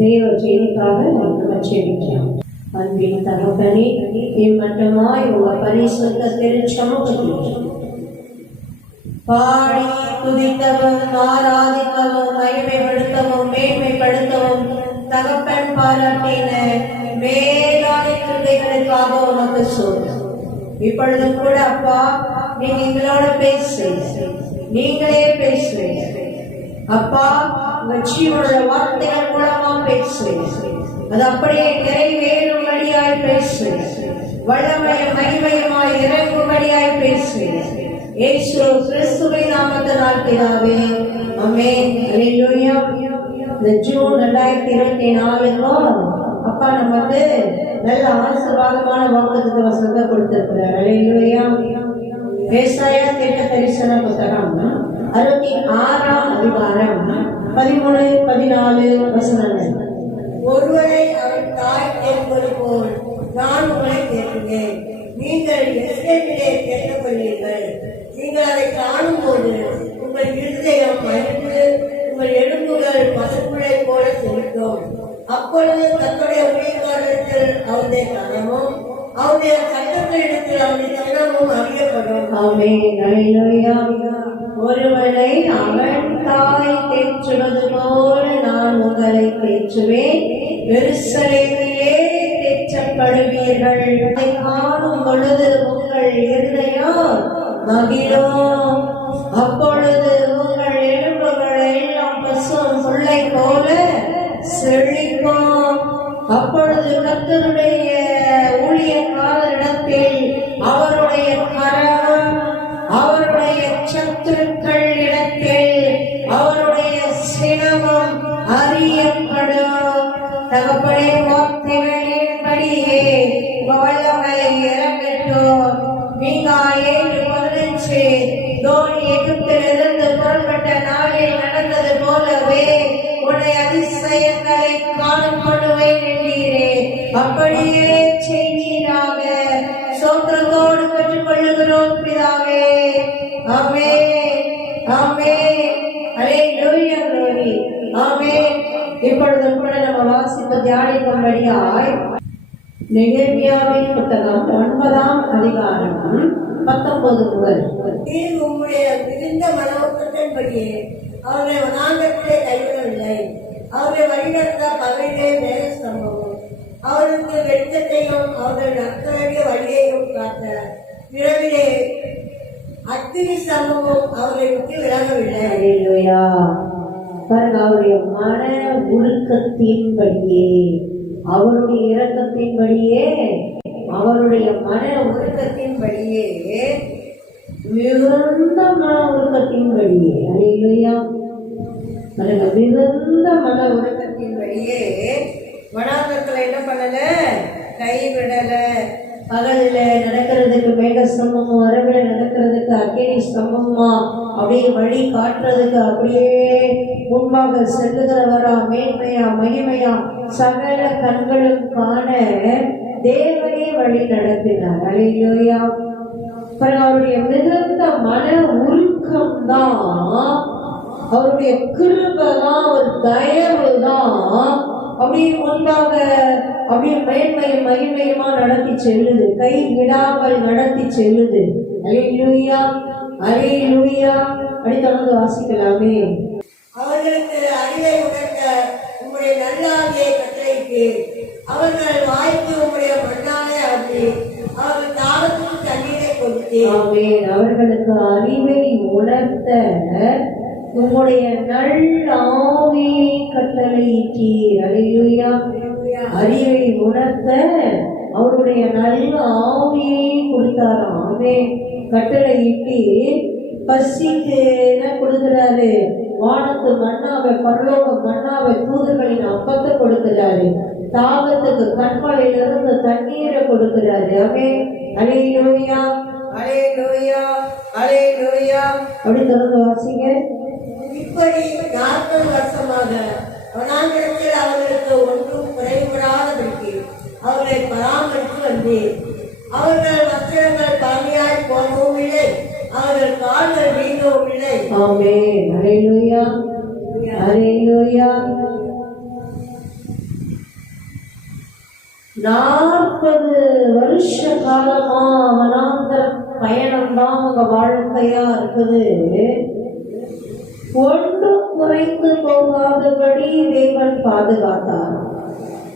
தேவ செய்திக்காக நாம் செபிக்கலாம். அன்பின் தகப்பனே, இம்மட்டமாய் உங்க பரிசுத்த திருச்சமூகத்தில் பாடி துதிக்கவும் ஆராதிக்கவும் மகிமைப்படுத்தவும் மேன்மைப்படுத்தவும் தகப்பன் பாராட்டின மேலான கிருபைகளுக்காக உமக்கு சொல்றோம். இப்பொழுது கூட அப்பா, நீங்க எங்களோட பேசுறீங்க, நீங்களே பேசுறீங்க அப்பா. உங்க ஜீவனுள்ள வார்த்தைகள் மூலமா பேசுறீங்க, அது அப்படியே நிறைவேறும்படியாய் பேசுறீங்க, வல்லமைய மகிமையுமாய் இறங்கும்படியாய் பேசுறீங்க. இயேசு கிறிஸ்துவின் நாமத்தினால் பிதாவே, ஆமென். அல்லேலூயா. இந்த ஜூன் 2024 அப்பா நமக்கு நல்ல ஆசீர்வாதமான வாக்குத்தத்த வசனத்தை கொடுத்திருக்கிறார். அல்லேலூயா. ஏசாயா தீர்க்க தரிசன புத்தகம் 66ஆம் அதிகாரம் 13-14 வசனங்கள். ஒருவரை அவன் தாய் தேர்வது போல் நான் உங்களை தேர்ந்தேன். நீங்கள் எருசலேமிலே தேர்ந்தபட்டீர்கள். நீங்கள் அதை காணும் போது உங்கள் இருதயம் மகிழ்ந்து உங்கள் எலும்புகள் பசுப்புளை போல செலுத்தும். அப்பொழுது தன்னுடைய உயிர்காலத்தில் அவருடைய கனமும் அவருடைய சட்டங்களிடத்தில் அவருடைய சினமும் அறியப்படும். ஆமென். அல்லேலூயா. ஒருவனை அவன் தாய் தேற்றுவது போல நான் உங்களை தேற்றுவேன். எருசலேமிலே தேற்றப்படுவீர்கள். அதை காணும் பொழுது உங்கள் இருதயம் மகிழும். அப்பொழுது உங்கள் எலும்புகள் எல்லாம் பசும் புல்லை போல செழிக்கும். அப்பொழுது கர்த்தருடைய ஊழியக்காரரிடத்தில் அவருடைய கரம், அவருடைய சத்துருக்கள் இடத்தில் அவருடைய சினமும் அறியப்படும். தகப்பனே, வார்த்தைகளின்படியே வல்லமை இறங்கட்டும். மீகா 7:15 தோனி எகிப்திலிருந்து புறப்பட்ட நாளில் நடந்தது போலவே உன்னை அதிசயங்களை காணும் பண்ணுவேன் என்றீரே, அப்படியே செய்வீராக. சோத்திரத்தோடு பெற்றுக்கொள்ளுகிறோம் பிதாவே. ஆமென், ஆமென். அல்லேலூயா, glory. ஆமென். இப்பொழுது கூட நம்ம வாசிப்பு தியானிக்கும்படியாய் நெகேமியாவின் புத்தகம் 9ஆம் அதிகாரம் 19 முதல். நீர் உம்முடைய மிகுந்த மனோக்கத்தின்படியே அவர்களை வனாந்தரத்திலே கைவிடவில்லை. அவர்களை வழிநடத்த பகலிலே மேக ஸ்தம்பமும் அவருக்கு வெளிச்சத்தையும் அவர்கள் நடக்க வேண்டிய வழியையும் காட்ட இரவிலே அக்கினி ஸ்தம்பமும் அவர்களை விட்டு விலகவில்லை. அல்லேலூயா. பாருங்க, அவருடைய மன உருக்கத்தின்படியே, அவருடைய இரக்கத்தின்படியே, அவருடைய மன உருக்கத்தின்படியே, மிகுந்த மன உருக்கத்தின்படியே, அல்லேலூயா. பாருங்க, மிகுந்த மன உருக்கத்தின்படியே வனாந்தரத்துல என்ன பண்ணல, கைவிடல. பகல்ல நடக்கிறதுக்கு மேக ஸ்தம்பமும், இரவுல நடக்கிறதுக்கு அக்கினி ஸ்தம்பமா அப்படியே வழி காட்டுறதுக்கு அப்படியே முன்பாக செல்லுகிறவரா, மேன்மையா மகிமையா சகல கண்களும் காண தேவனே வழி நடத்தினார். அல்லேலூயா. அவருடைய மிகுந்த மன உருக்கம் தான், அவருடைய கிருபை தான், ஒரு தயவு தான் அப்படியே முன்பாக அப்படியே மேன்மையும் மகிமையுமா நடத்தி செல்லுது, கை விடாமல் நடத்தி செல்லுது. அல்லேலூயா, அல்லேலூயா. அப்படி தொடர்ந்து வாசிக்கலாமே. அவர்களுக்கு அறிவை உணர்த்த உங்களுடைய நல்லாவியை கட்டளைக்கு அவர்கள் வாய்ப்பு உங்களுடைய மண்ணாலே ஆகி அவர்கள் தாகத்துக்கு தண்ணீரை கொடுத்து. ஆமென். அவர்களுக்கு அறிவை உணர்த்த உங்களுடைய நல்லாவியை கட்டளையிட்டீர். அல்லேலூயா. அறிவை உணர்த்த அவருடைய நல்ல ஆவியை கொடுத்தார். ஆமென். கட்டளையிட்டு பசிக்கு என்ன கொடுக்கிறாரு, வானத்து மன்னாவை, பரலோக மன்னாவை, தூதர்களின் அப்பத்தை கொடுக்கிறாரு. தாகத்துக்கு கண்மலையிலிருந்து தண்ணீரை கொடுக்கிறாரு. ஆமென். அல்லேலூயா, அல்லேலூயா, அல்லேலூயா. அப்படி தொடர்ந்து வாசிங்க. இப்படி 40 வருஷமாக வனாந்தரத்தில் அவர்களுக்கு ஒன்றும் குறைபடாதபடிக்கு அவர்களை பராமரித்து வந்தேன். அவர்கள் வஸ்திரங்கள் பழமையாய் போகவும் இல்லை, அவர்கள் கால்கள் வீங்கவும் இல்லை. ஆமென். அல்லேலூயா, அல்லேலூயா. 40 வருஷ காலமா வனாந்தர பயணம்தான் அவங்க வாழ்க்கையா இருக்குது. ஒன்றும் குறைந்து போகாதபடி தேவன் பாதுகாத்தார்.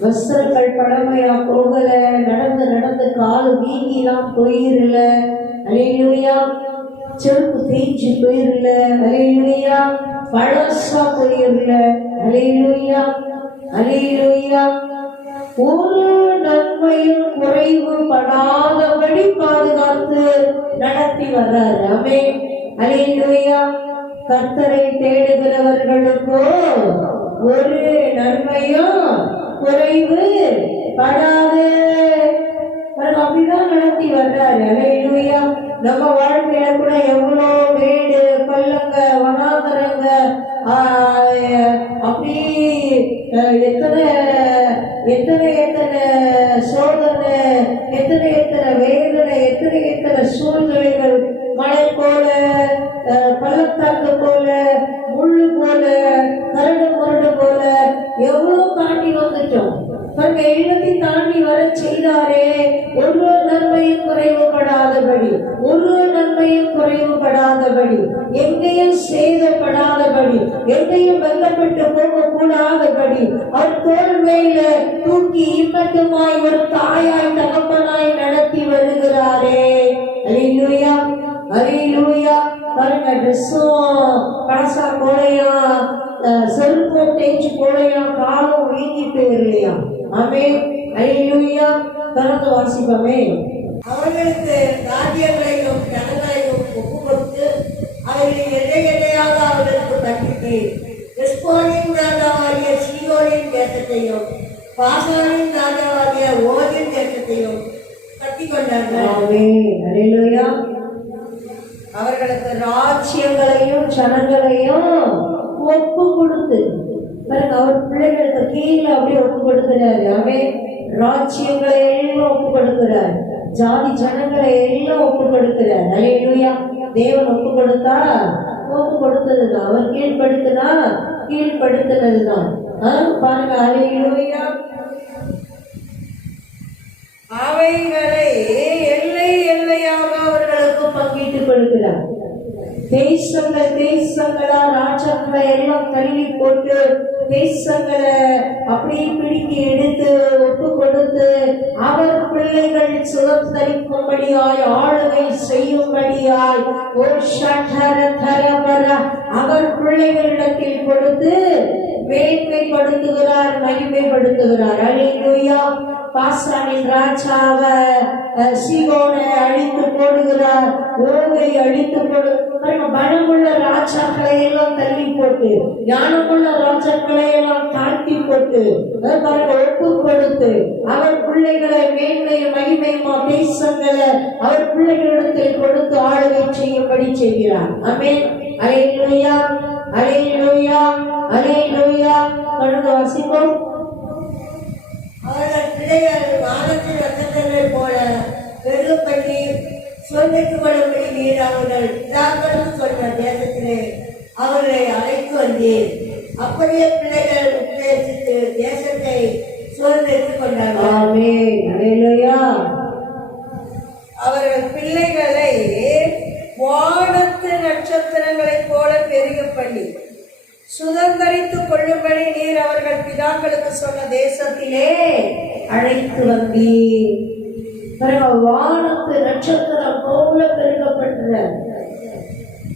வஸ்திரங்கள் பழமையா போகல, நடந்து நடந்து கால் வீங்கிலாம் போயிரல, அல்லேலூயா. செருப்பு தேய்ச்சி போயிரல, அல்லேலூயா. பழசா போயிரல, அல்லேலூயா, அல்லேலூயா. ஒரு நன்மையும் குறைவுபடாதபடி பாதுகாத்து நடத்தி வர்றாரு. ஆமென், அல்லேலூயா. கர்த்தரை தேடுகிறவர்களுக்கோ ஒரு நன்மையும் குறைவு படாது. அப்படிதான் நடத்தி வர்றாரு. அல்லேலூயா. நம்ம வாழ்க்கையில கூட எவ்வளோ மேடு பள்ளங்க வனாந்தரங்க அப்படி எத்தனை எத்தனை எத்தனை சோதனை, எத்தனை எத்தனை வேதனை, எத்தனை எத்தனை சூழ்நிலைகள், மழை போல, பள்ளத்தாக்கு போல, முள்ளு போல, கரடு முரடு போல எவ்வளவு தாண்டி வந்துட்டோம். எல்லாத்தையும் தாண்டி வர செய்தாரே. ஒரு நன்மையும் குறைவுபடாதபடி, ஒரு நன்மையும் குறைவுபடாதபடி, எங்கேயும் சேதப்படாதபடி, எங்கேயும் வெல்லப்பட்டு போக கூடாதபடி அவர் தோல் மேல தூக்கி இம்மட்டுமாய் ஒரு தாயாய் தகப்பனாய் நடத்தி வருகிறாரே. அல்லேலூயா, அல்லேலூயா. பாருங்க, ட்ரெஸ்ஸும் பழசா போலையா, செருப்பும் தேய்ச்சி போலையா, காலும் வீங்கி போயிடலையா. ஆமென், அல்லேலூயா. தொடர்ந்து வாசிப்போமே. அவர்களுக்கு ராஜ்யங்களையும் ஜனங்களையும் ஒப்பு கொடுத்து அவர்களை எல்லை எல்லையாக அவர்களுக்கு கற்பித்து எஸ்போனின் ராஜாவாகிய சீகோனின் தேசத்தையும் பாசானின் ராஜாவாகிய ஓகின் தேசத்தையும் கட்டி கொண்டார்கள். ஆமென், அல்லேலூயா. அவர்களுக்கு ராஜ்யங்களையும் ஜனங்களையும் ஒப்பு கொடுத்து, பாருங்க, அவர் பிள்ளைகளுக்கு கீழே அப்படியே ஒப்பு கொடுக்கிறாரு. ஆமென். ராஜ்யங்களை எல்லாம் ஒப்பு கொடுக்கிறார், ஜாதி ஜனங்களை எல்லாம் ஒப்பு கொடுக்கிறார். அல்லேலூயா. தேவன் ஒப்பு கொடுத்தா ஒப்பு கொடுத்ததுதான், அவர் கீழ்படுத்தினா கீழ்படுத்தினதுதான். பாருங்க, அல்லேலூயா. அவைகளை எல்லை எல்லையாக அவர்களுக்கு பங்கிட்டு கொடுக்கிறார். தேசங்கள் தேசங்களா ராஜாக்களை எல்லாம் தள்ளி போட்டு தேசங்களை அப்படியே பிடிக்கி எடுத்து ஒப்பு கொடுத்து அவர் பிள்ளைகள் சுதந்திரிக்கும்படியாய் ஆளுகை செய்யும்படியாய் அவர் பிள்ளைகளிடத்தில் கொடுத்து மேன்மைப்படுத்துகிறார், மகிமைப்படுத்துகிறார். அல்லேலூயா. பாசானின் ராஜாவை சீகோனை அழித்து போடுகிறார், ஓகை அழித்து போடு. பலமுள்ள ராஜாக்களை எல்லாம் தள்ளி போட்டு, ஞானமுள்ள ராஜாக்களை எல்லாம் தாழ்த்தி போட்டு, ஒப்பு கொடுத்து அவர் பிள்ளைகளை மேன்மையும் மகிமையுமா தேசங்களை அவர் பிள்ளைகளிடத்தில் கொடுத்து ஆளுகை செய்யும்படி செய்கிறார். ஆமென், அல்லேலூயா, அல்லேலூயா, அல்லேலூயா. தொடர்ந்து வாசிப்போம். அவர்கள் பிள்ளைகள் வானத்தின் நட்சத்திரங்களை போல பெருகப்பட்டி சொல்லிக்கப்படும்படி நீர் அவர்கள் பிதாக்களும் சொன்ன தேசத்திலே அவர்களை அழைத்து வந்தேன். அப்படியே பிள்ளைகள் உபதேசித்து தேசத்தை சுதந்திரித்துக் கொண்டார்கள். ஆமென், அல்லேலூயா. அவர்கள் பிள்ளைகளை வானத்து நட்சத்திரங்களைப் போல பெருக பண்ணி சுதந்திரித்துக் கொள்ளும்படி நீர் அவர்கள் பிதாக்களுக்கு சொன்ன தேசத்திலே அழைத்து வந்தீர். வானத்து நட்சத்திரம் போல பெருகப்படுறார்,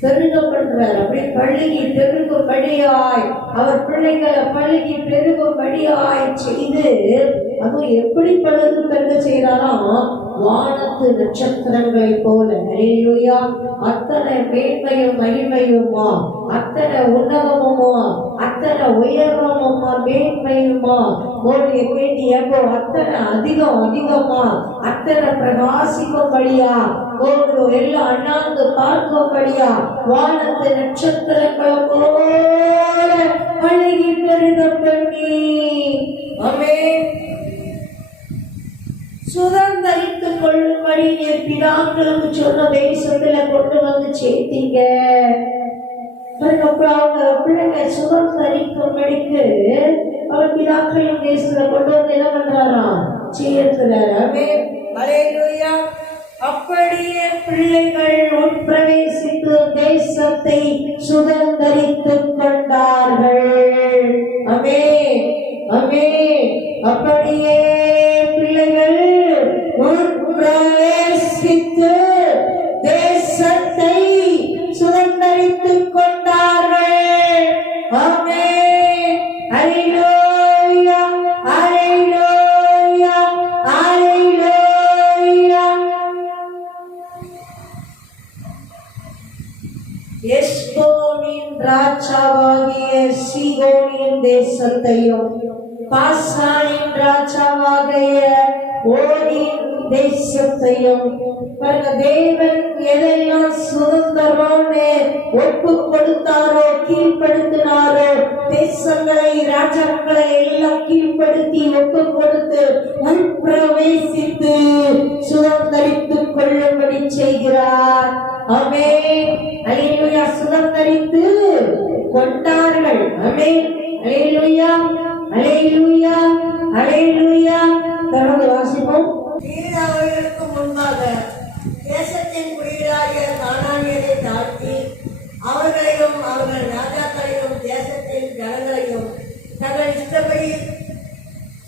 பெருகப்படுறார். அப்படி பள்ளிக்கு பெருகும்படியாய் அவர் பிள்ளைகளை பள்ளிக்கு பெருகும்படியாய் செய்து, அதுவும் எப்படி பெருக செய்யறாராம், வானத்து நட்சத்திரங்களை போல. அல்லேலூயா. அத்தனை மேன்மையும் மகிமையுமா, அத்தனை உன்னதமுமா, அத்தனை உயர்வமுமா, மேன்மையுமா, மோடிய கேட்டியப்போ அத்தனை அதிகம் அதிகமா, அத்தனை பிரகாசிக்கும்படியா, ஒரு எல்லாம் அண்ணாந்து பார்க்கும்படியா வானத்து நட்சத்திரங்களை போல அழகி பெருக பண்ணி. ஆமென். சுதந்திரித்துக் கொள்ளும்படி என் பிதாக்களுக்கு சொன்ன தேசத்துல கொண்டு வந்து சேர்த்தீங்க. அவங்க பிள்ளைங்க சுதந்திரிக்கும்படிக்கு அவர் பிதாக்களின் தேசத்துல கொண்டு வந்து என்ன பண்றாராம், சேர்க்கிறார். ஆமென். அல்லேலூயா. அப்படியே பிள்ளைகள் உட்பிரவேசித்து தேசத்தை சுதந்தரித்துக் கொண்டார்கள். ஆமென். ஆமென். அப்படியே பிள்ளைகள் உட்பிரவேசித்து தேசத்தை சுதந்தரித்துக் கொண்டார்கள். ஆமென். அல்லேலூயா. அல்லேலூயா. அல்லேலூயா. எஸ்போனின் ராஜாவாகிய சீகோனின் தேசத்தையும் பாசானின் ராஜாவாகிய ஓரின் தேசத்தையும் பாருங்க, தேவன் எதெல்லாம் சுதந்திரம்னு ஒப்பு கொடுத்தாரோ, கீழ்ப்படுத்தினாரோ, தேசங்களை ராஜாக்களை எல்லாம் கீழ்ப்படுத்தி ஒப்பு கொடுத்து உள்பிரவேசித்து சுதந்திரித்துக் கொள்ளும்படி செய்கிறார். ஆமென். அல்லேலூயா. சுதந்திரித்து கொண்டார்கள். ஆமென். அல்லேலூயா. அல்லேலூயா. அல்லேலூயா. தொடர்ந்து வாசிப்போம். நீர் அவர்களுக்கு முன்பாக தேசத்தின் குடிகளாகிய கானானியரை தாழ்த்தி அவர்களையும் அவர்கள் ராஜாக்களையும் தேசத்தின் ஜனங்களையும் தங்கள் இஷ்டப்படி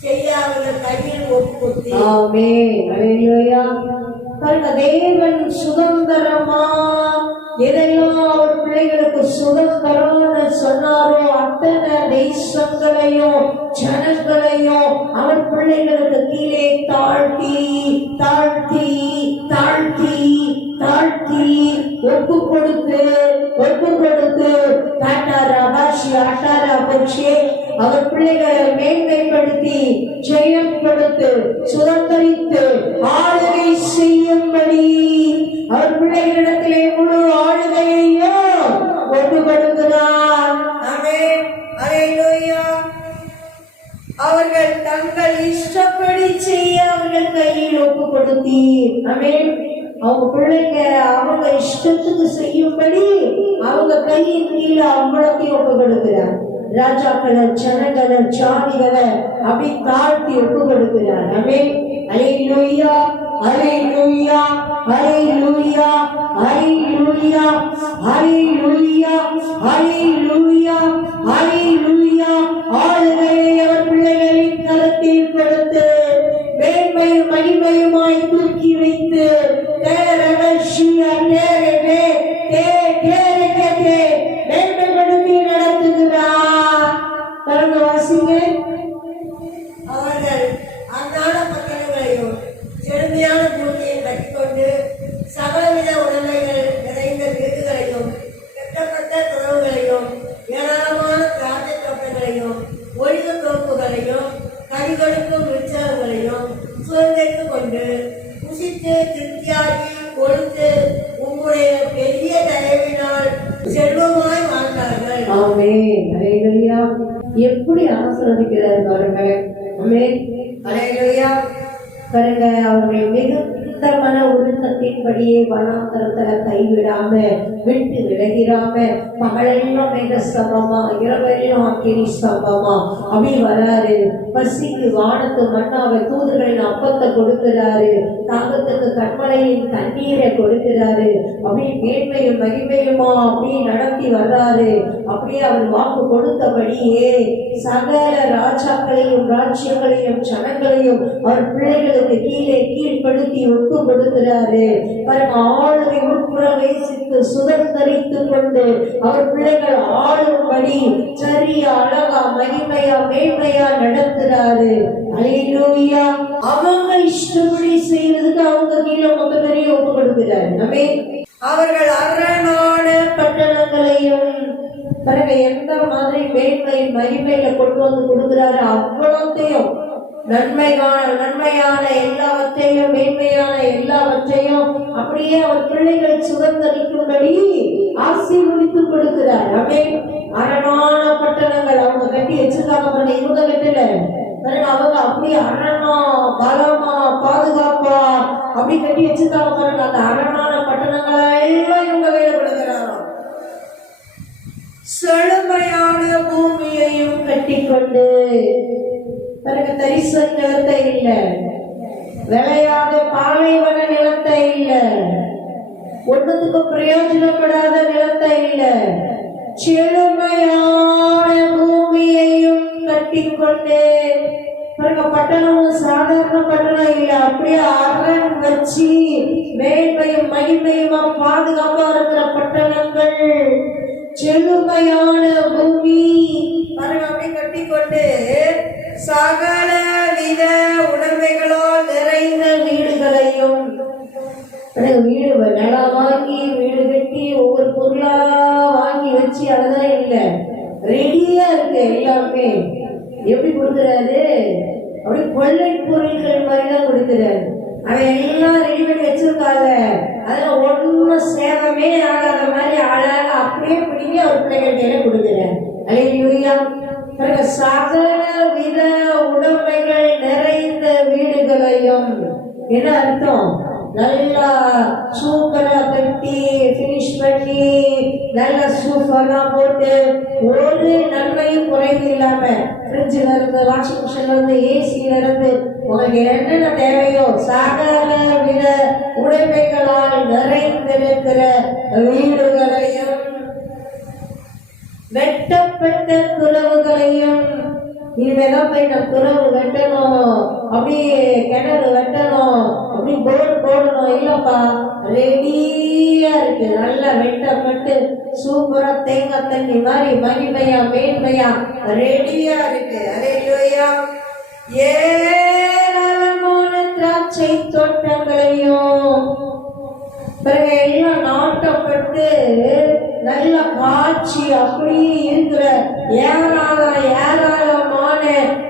செய்ய அவர்கள் கையில் ஒப்புக்கொடுத்து. ஆமென். அல்லேலூயா. பாருங்க, தேவன் சுதந்திரமா எதெல்லாம் அவர் பிள்ளைகளுக்கு சுதந்திரம்னு சொன்னாரோ அத்தனை தேசங்களையும் ஜனங்களையும் அவர் பிள்ளைகளுக்கு கீழே தாழ்த்தி தாழ்த்தி தாழ்த்தி தாழ்த்தி ஒப்பு கொடுத்து அவர் பிள்ளைகளை மேன்மைப்படுத்தி ஜெயம் கொடுத்து சுதந்திரித்து ஆளுகை செய்யும்படி அவர் பிள்ளைகளிடத்திலே முழு ஆளுகையையும் ஒப்பு கொடுக்கிறார். ஆமென். அல்லேலூயா. அவர்கள் தங்கள் இஷ்டப்படி செய்ய அவர்கள் கையில் ஒப்பு கொடுத்தீர். ஆமென். அவங்க பிள்ளைங்க அவங்க இஷ்டத்துக்கு செய்யும்படி அவங்க கையின் கீழே அவ்வளத்தையும் ஒப்பு கொடுக்கிறார். ராஜாக்களை ஜனங்களை ஜாதிகளை அப்படி தாழ்த்தி ஒப்பு கொடுக்கிறார். ஆமென். அல்லேலூயா. அல்லேலூயா. அல்லேலூயா. அல்லேலூயா. அல்லேலூயா. அல்லேலூயா. அல்லேலூயா. ஆளுகையை அவர் பிள்ளைகளின் கரத்தில் கொடுத்து மேன்மையும் மகிமையுமாய் தூக்கி வைத்து மேன்மைப்படுத்தி நடத்துகிறார். தொடர்ந்து வாசிங்க. அவர்கள் அன்றாட பட்டணங்களையும் செழுமையான பூமியை கட்டிக்கொண்டு சகலவித உடமைகள் நிறைந்த வீடுகளையும் கட்டப்பட்ட துறவுகளையும் ஏராளமான திராட்சை தோட்டங்களையும் ஒளிவு தோப்புகளையும் கறிகொடுக்கும் விருட்சங்களையும் சுதந்திரித்துக் கொண்டு புசித்து திருப்தியாகி கொடுத்து உங்களுடைய பெரிய தயவினால் செல்வமாய் வாழ்ந்தார்கள். ஆமென். அல்லேலூயா. எப்படி ஆசீர்வதிக்கிறார் பாருங்க. ஆமென். அல்லேலூயா. பாருங்க, அவர்கள் மிகுந்த மன உருக்கத்தின்படியே வனாந்தரத்துல கைவிடாம விட்டு விலகிராம பகலெல்லாம் மேக ஸ்தம்பமா இரவெல்லாம் அக்கினி ஸ்தம்பமா அப்படி வராரு. பசிக்கு வானத்து மண்ணாவை தூதுகளின் அப்பத்தை கொடுக்கிறாரு. தாகத்துக்கு கண்மலையின் தண்ணீரை கொடுக்கிறாரு. அப்படி மேன்மையும் மகிமையுமா அப்படி நடத்தி வர்றாரு. அப்படியே அவர் வாக்கு கொடுத்தபடியே சகல ராஜாக்களையும் ராஜ்யங்களையும் ஜனங்களையும் அவர் பிள்ளைகளுக்கு கீழே கீழ்ப்படுத்தி ஒப்பு கொடுக்கிறாரு. பாருங்க, ஆளுகை உட்பிரவேசித்து சுதந்திரித்துக் கொண்டு அவர் பிள்ளைகள் ஆளும்படி சரியா அழகா மகிமையா மேன்மையா நடத்துறாரு. அல்லேலூயா. அவங்க இஷ்டப்படி செய்யறதுக்கு அவங்க கீழே மொத்த பெரிய ஒப்பு கொடுக்கிறாரு. அவர்கள் அரணான பட்டணங்களையும் பாருங்க எந்த மாதிரி மேன்மை மகிமையில கொண்டு வந்து கொடுக்கிறாரு. அவ்வளோத்தையும் நன்மையான எல்லாவற்றையும் மேன்மையான எல்லாவற்றையும் அப்படியே அவர் பிள்ளைகள் சுதந்திரிக்கும்படி ஆசீர்வதித்து கொடுக்கிறார். அரணான பட்டணங்கள் அவங்க கட்டி வச்சிருக்காங்க. இவங்க கட்டல, அவங்க அப்படி அரணா பலமா பாதுகாப்பா அப்படி கட்டி வச்சிருக்காங்க பாருங்க. அந்த அரணான பட்டணங்களை எல்லாம் இவங்க வேலை கொடுக்கிறாங்க. செழுமையான பூமியையும் கட்டிக்கொண்டு பாருங்க தரிசன நிலத்தை இல்ல, விளையாத பாலைவன நிலத்தை இல்ல, ஒன்றுத்துக்கு பிரயோஜனப்படாத நிலத்தை இல்ல, செழுமையான பூமியையும் கட்டிக்கொண்டு பட்டணமும் சாதாரண பட்டணம் இல்ல, அப்படியே அரண் வச்சு மேன்மையும் மகிமையுமா பாதுகாப்பா இருக்கிற பட்டணங்கள், செழுமையான பூமி அப்படி கட்டிக்கொண்டு சகல வித உடைமைகளால் நிறைந்த வீடுகளையும், வீடு நிலம் வாங்கி வீடு கட்டி ஒவ்வொரு பொருளா வாங்கி வச்சு அதெல்லாம் இல்ல, ரெடியா இருக்கு எல்லாமே. எப்படி கொடுக்குறாரு? அப்படி கொள்ளை பொருட்கள் மாதிரிதான் கொடுக்குறாரு. அவன் எல்லாம் ரெடி பண்ணி வச்சிருக்காங்க, அதுல ஒன்னும் சேதமே ஆகாத மாதிரி அழகா அப்படியே பிடிங்கி அவர் பிள்ளைகள் கொடுக்குறாரு. அல்லேலூயா. சகல வித உடைமைகள் நிறைந்த வீடுகளையும், என்ன அர்த்தம்? நல்லா சூப்பரா கட்டி பினிஷ் பண்ணி நல்ல சூப்பரா போட்டு ஒரு நன்மையும் குறைவு இல்லாம ஃப்ரிட்ஜ்ல இருந்து, வாஷிங் மிஷின்ல இருந்து, ஏசியில இருந்து உங்களுக்கு என்னென்ன தேவையோ சகல வித உடைமைகளால் நிறைந்திருக்கிற வீடுகளையும், வெட்டப்பட்ட குறவுகளையும், இனிமேதான் போய் நான் குறவு வெட்டணும், அப்படியே கிணறு வெட்டணும், அப்படி போர்டு போடணும், இல்லப்பா ரெடியா இருக்கு, நல்லா வெட்டப்பட்டு சூப்பரா தேங்காய் தண்ணி மாதிரி மகிமையா மேன்மையா ரெடியா இருக்கு. அல்லேலூயா. ஏராளமான திராட்சை தோட்டங்களையும் பிறகு எல்லாம் நாட்டப்பட்டு நல்ல காட்சி அப்படி இருக்கிற ஏராளமான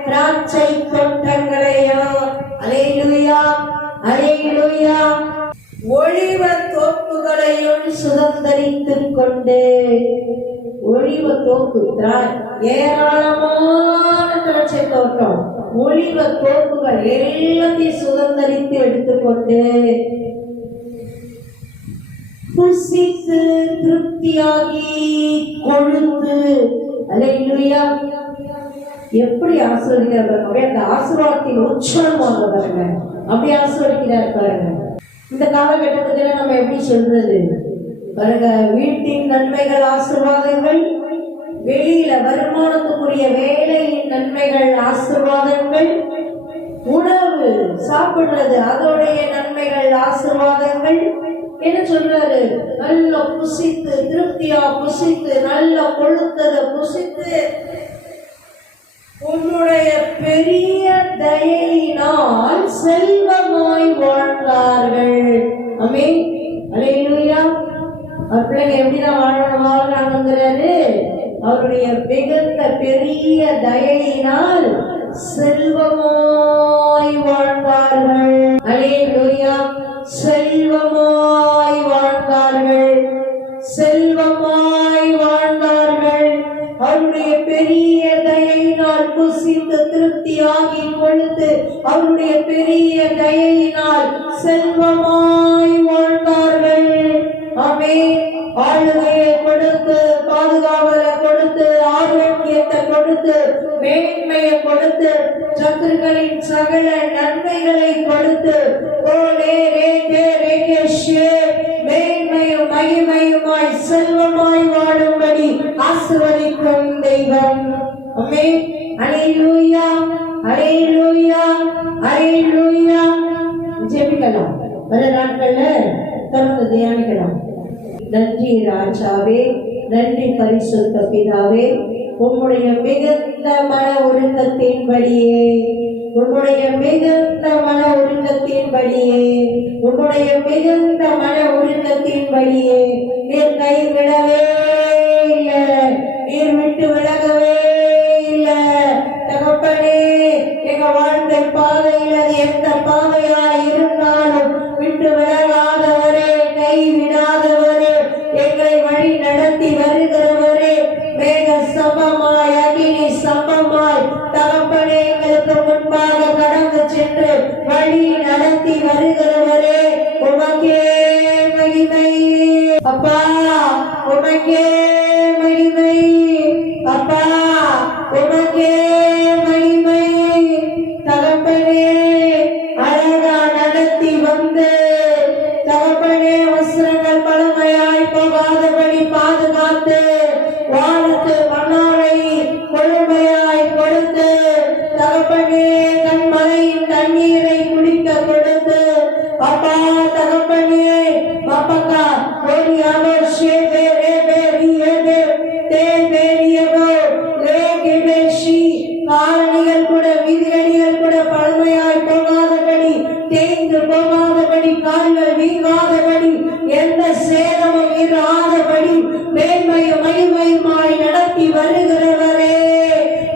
திராட்சை தோட்டங்களையும், அல்லேலூயா அல்லேலூயா, ஒளிவ தோப்புகளையும் சுதந்தரித்துக் கொண்டு, ஒளிவ தோப்பு ஏராளமான திராட்சை தோட்டம், ஒளிவ தோப்புகள் எல்லாத்தையும் சுதந்தரித்து எடுத்துக்கொண்டு புசித்து திருப்தியாகி கொழுத்து. அல்லேலூயா. எப்படி ஆசீர்வதிக்கிறார் பாருங்க, அந்த ஆசீர்வாதத்தின் உச்சமாக பாருங்க, அப்படி ஆசீர்வதிக்கிறார் பாருங்க. இந்த காலகட்டத்துக்கு நம்ம எப்படி சொல்றது பாருங்க, வீட்டின் நன்மைகள் ஆசீர்வாதங்கள், வெளியில வருமானத்துக்குரிய வேலையின் நன்மைகள் ஆசீர்வாதங்கள், உணவு சாப்பிடுறது அதோடைய நன்மைகள் ஆசீர்வாதங்கள். என்ன சொல்றாரு? நல்ல புசித்து திருப்தியா புசித்து நல்ல கொழுத்தத புசித்து உன்னுடைய பெரிய தயையினால் செல்வமாய் வாழ்ந்தார்கள். ஆமென். அல்லேலூயா. பிள்ளைங்க எப்படிதான் வாழ்றாங்கிறாரு? அவருடைய மிகுந்த பெரிய தயையினால் செல்வமாய் வாழ்ந்தார்கள். அல்லேலூயா. செல்வமாய் வாழ்ந்தார்கள், செல்வமாய் வாழ்ந்தார்கள். அவருடைய பெரிய தயையினால் புசித்து திருப்தியாகி கொழுத்து அவருடைய பெரிய தயையினால் செல்வமாய் வாழ்ந்தார்கள். ஆமென். ஆளுகையை கொடுத்து, பாதுகாவலை கொடுத்து, ஆரோக்கியத்தை கொடுத்து, மேன்மையை கொடுத்து, சத்துருக்களின் சகல நன்மைகளை கொடுத்து, மேன்மையும் மகிமையுமாய் செல்வமாய் வாழும்படி ஆசீர்வதிக்கும் தெய்வம். ஆமென். அல்லேலூயா அல்லேலூயா அல்லேலூயா. ஜெபிக்கலாம். வர நாட்கள்ல தொடர்ந்து தியானிக்கலாம். நன்றி ராஜாவே, நன்றி பரிசுத்த பிதாவே, உம்முடைய மிகுந்த மன ஒழுக்கத்தின்படியே, உன்னுடைய மிகுந்த மன ஒழுக்கத்தின்படியே, உன்னுடைய மிகுந்த மன ஒழுக்கத்தின்படியே நீர் கைவிடவே இல்லை, நீர் விட்டு விலகவே இல்லை. தகப்பனே, எங்க வாழ்க்கை பாதையில் அது எந்த பாதையா இருந்தாலும் விட்டு விலகாதவரே, கைவிடாதவரே, எங்களை வழி நடத்தி வருகிறவரே, மேக சமமாய் அகினி சமமாய் தகப்பனே எங்களுக்கு முன்பாக கடந்து சென்று வழி நடத்தி வருகிறவரே, உமக்கே மகிமை அப்பா, உமக்கே மகிமை அப்பா, உமக்கே மகிமை. தகப்பனே கண்மலையின் தண்ணீரை குடிக்க கொடுத்து அப்பா தகப்பனே பாப்பா ஓடியாவோ ஷேபே ரேபே ரியபே தேபேரியவோ லேகேபேஷி காலணிகள் கூட வீதியடிகள் கூட பழமையாய் போகாதபடி தேய்ந்து போகாதபடி கால்கள் வீங்காதபடி எந்த சேதமும் இராதபடி மேன்மையும் மகிமையுமாய் நடத்தி வருகிறவரே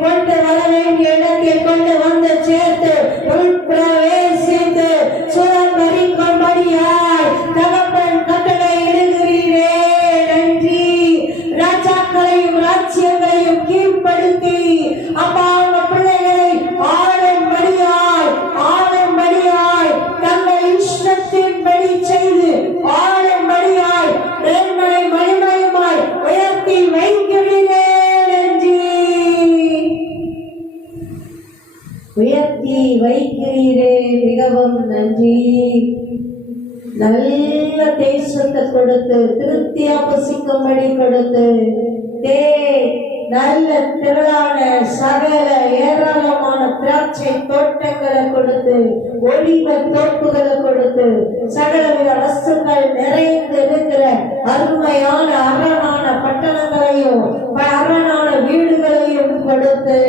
கொண்டு வர வேண்டிய இடத்தில் கொண்டு வந்து சேர்த்து உட்பிரவேசித்து சுதந்தரிக்கும்படியாய் தகப்பன் கட்டளை இடுகிறீரே நன்றி. ராஜாக்களையும் ராஜ்யங்களையும் கீழ்ப்படுத்தி அப்பா உங்க பிள்ளைகளை ஆளும்படியாய் தங்கள் இஷ்டத்தின்படி செய்து ஆளும்படியாய் மேன்மை மகிமையுமாய் உயர்த்தி வைக்கிறீரே நன்றி. உயர்த்தி வைக்கிறீரே மிகவும் நன்றி. நல்ல தேசத்தை கொடுத்து திருப்தியா பசிக்கும்படி கொடுத்து நல்ல திரளான சகல ஏராளமான திராட்சை தோட்டங்களை கொடுத்து ஒளிவ தோப்புகளை கொடுத்து சகலவித வஸ்துக்கள் நிறைந்து இருக்கிற அருமையான அரணான பட்டணங்களையும் அரணான வீடுகளையும் கொடுத்து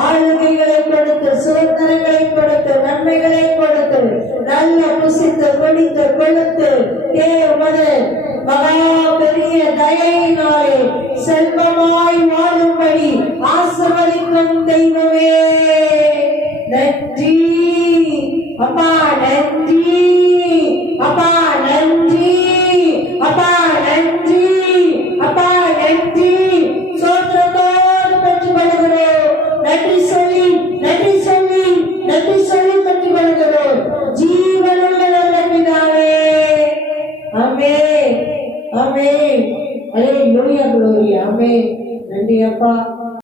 ஆளுகைகளை கொடுத்து சுதந்திரங்களை கொடுத்து நன்மைகளை கொடுத்து நல்ல புசித்து கொடித்து கொழுத்து மகா பெரிய தயையினாலே செல்வமாய் வாழும்படி ஆசீர்வதிக்கும் தெய்வமே நன்றி அப்பா நன்றி அப்பா நன்றி அப்பா நன்றி அப்பா நன்றி. சோத்திரத்தோடு பெற்றுக்கொள்கிறோம். நன்றி சொல்லி நன்றி சொல்லி நன்றி சொல்லி பெற்றுக்கொள்கிறோம். ஜீவனுள்ள நல்ல பிதாவே. ஆமென் ஆமென். அல்லேலூயா. ஆமென். நன்றி அப்பா.